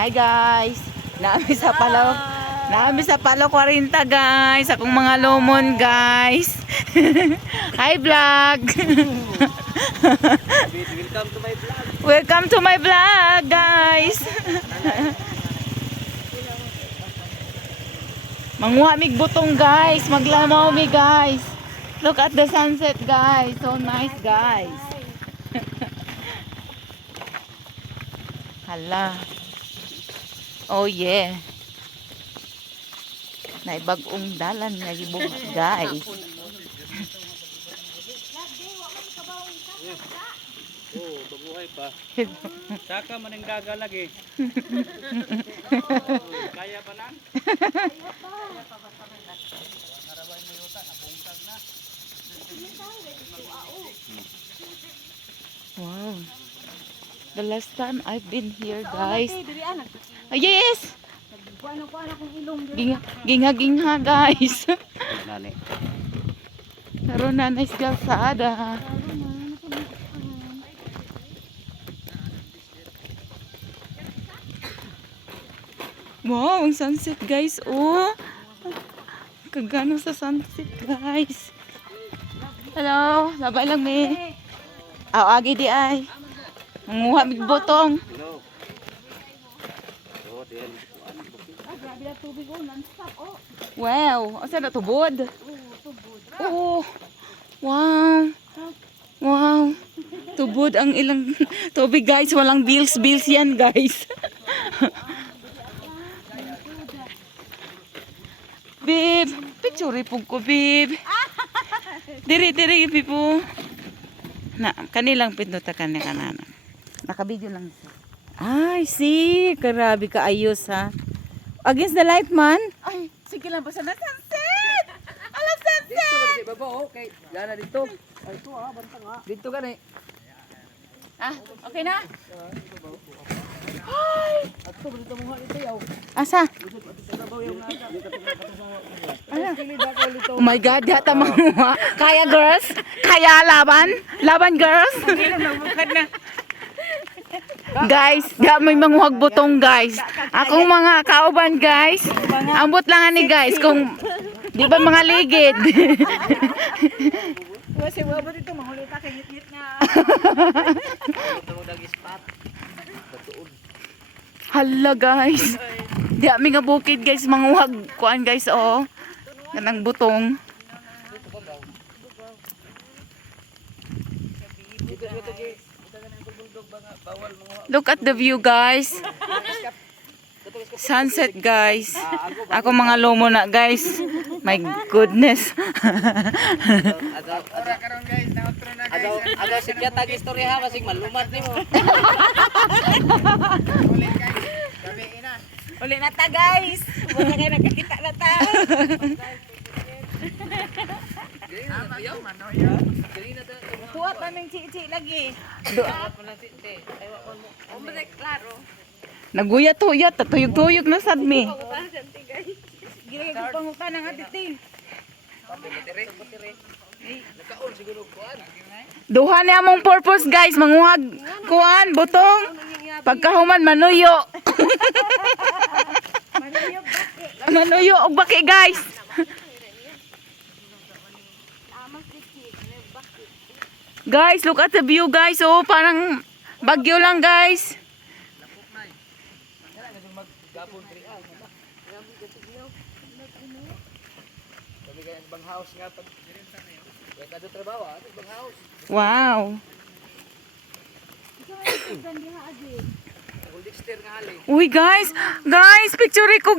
Hi guys. Naami sa Palo 40 guys. Akong mga lomon guys. Hi vlog. Welcome to my vlog guys. Manguha mig butong guys. Maglamaw mi guys. Look at the sunset guys. So nice guys. Hala. Oh yeah. Naibag-ong dalan nga gibog guys. Oh, babuhay pa. Saka man ang daga lagi. Kaya pa nan? Wow. The last time I've been here guys. Oh, yes. Gingha guys. Nani. Karon na nice kalsada. Wow, ang sunset guys. Oh. Kagano sa sunset guys. Hello, labay lang me. Agi di ay. Manguha mig botong. Hello. Oh, diyan. Wow, asa na tubod? Oh. Wow. Wow. Tubod ang ilang tubig guys, walang bills yan guys. Bib, picture po ko bib. Diri pipo. Na kanilang pinduta kanana. Nakabidyo lang siya. Ay, see, grabe ka ayos ha. Against the light man. Ay, sige lang pa sa sunset. Alam sunset. Dito si baba okay. Yana dito. Ay to banta nga. Dito gani. Ah, okay na. Ay, ato dito mo ito yaw. Asa? Oh my God, yata mga kaya girls? Kaya laban? Laban girls? Guys, may manguhag butong guys. Akong mga kauban guys. Ambot lang ani guys kung di ba mga ligid. Kasi wabot ito mahulita kay ngit-ngit nga. Hala guys. Di ami nga bukid guys manguhag kuan guys oh. Kanang butong. Look at the view guys. Sunset guys. Ako mga lomo na guys. My goodness. Aga si Piata istorya ha basig malumat nimo. Uli na ta guys. Wala kayo nakakita na ta. Tuwat na ng chichi lagi. Klaro. Naguyat-huyat, tuyog-tuyog na sad mi. Gila ka pangutan ng atiting. Duha ni among purpose guys, manguhag kuan butong. Pagkahuman manuyo. Manuyo og baki guys. Guys, look at the view guys. Oh, parang bagyo lang guys. Wow. Uy guys, picture ko guys.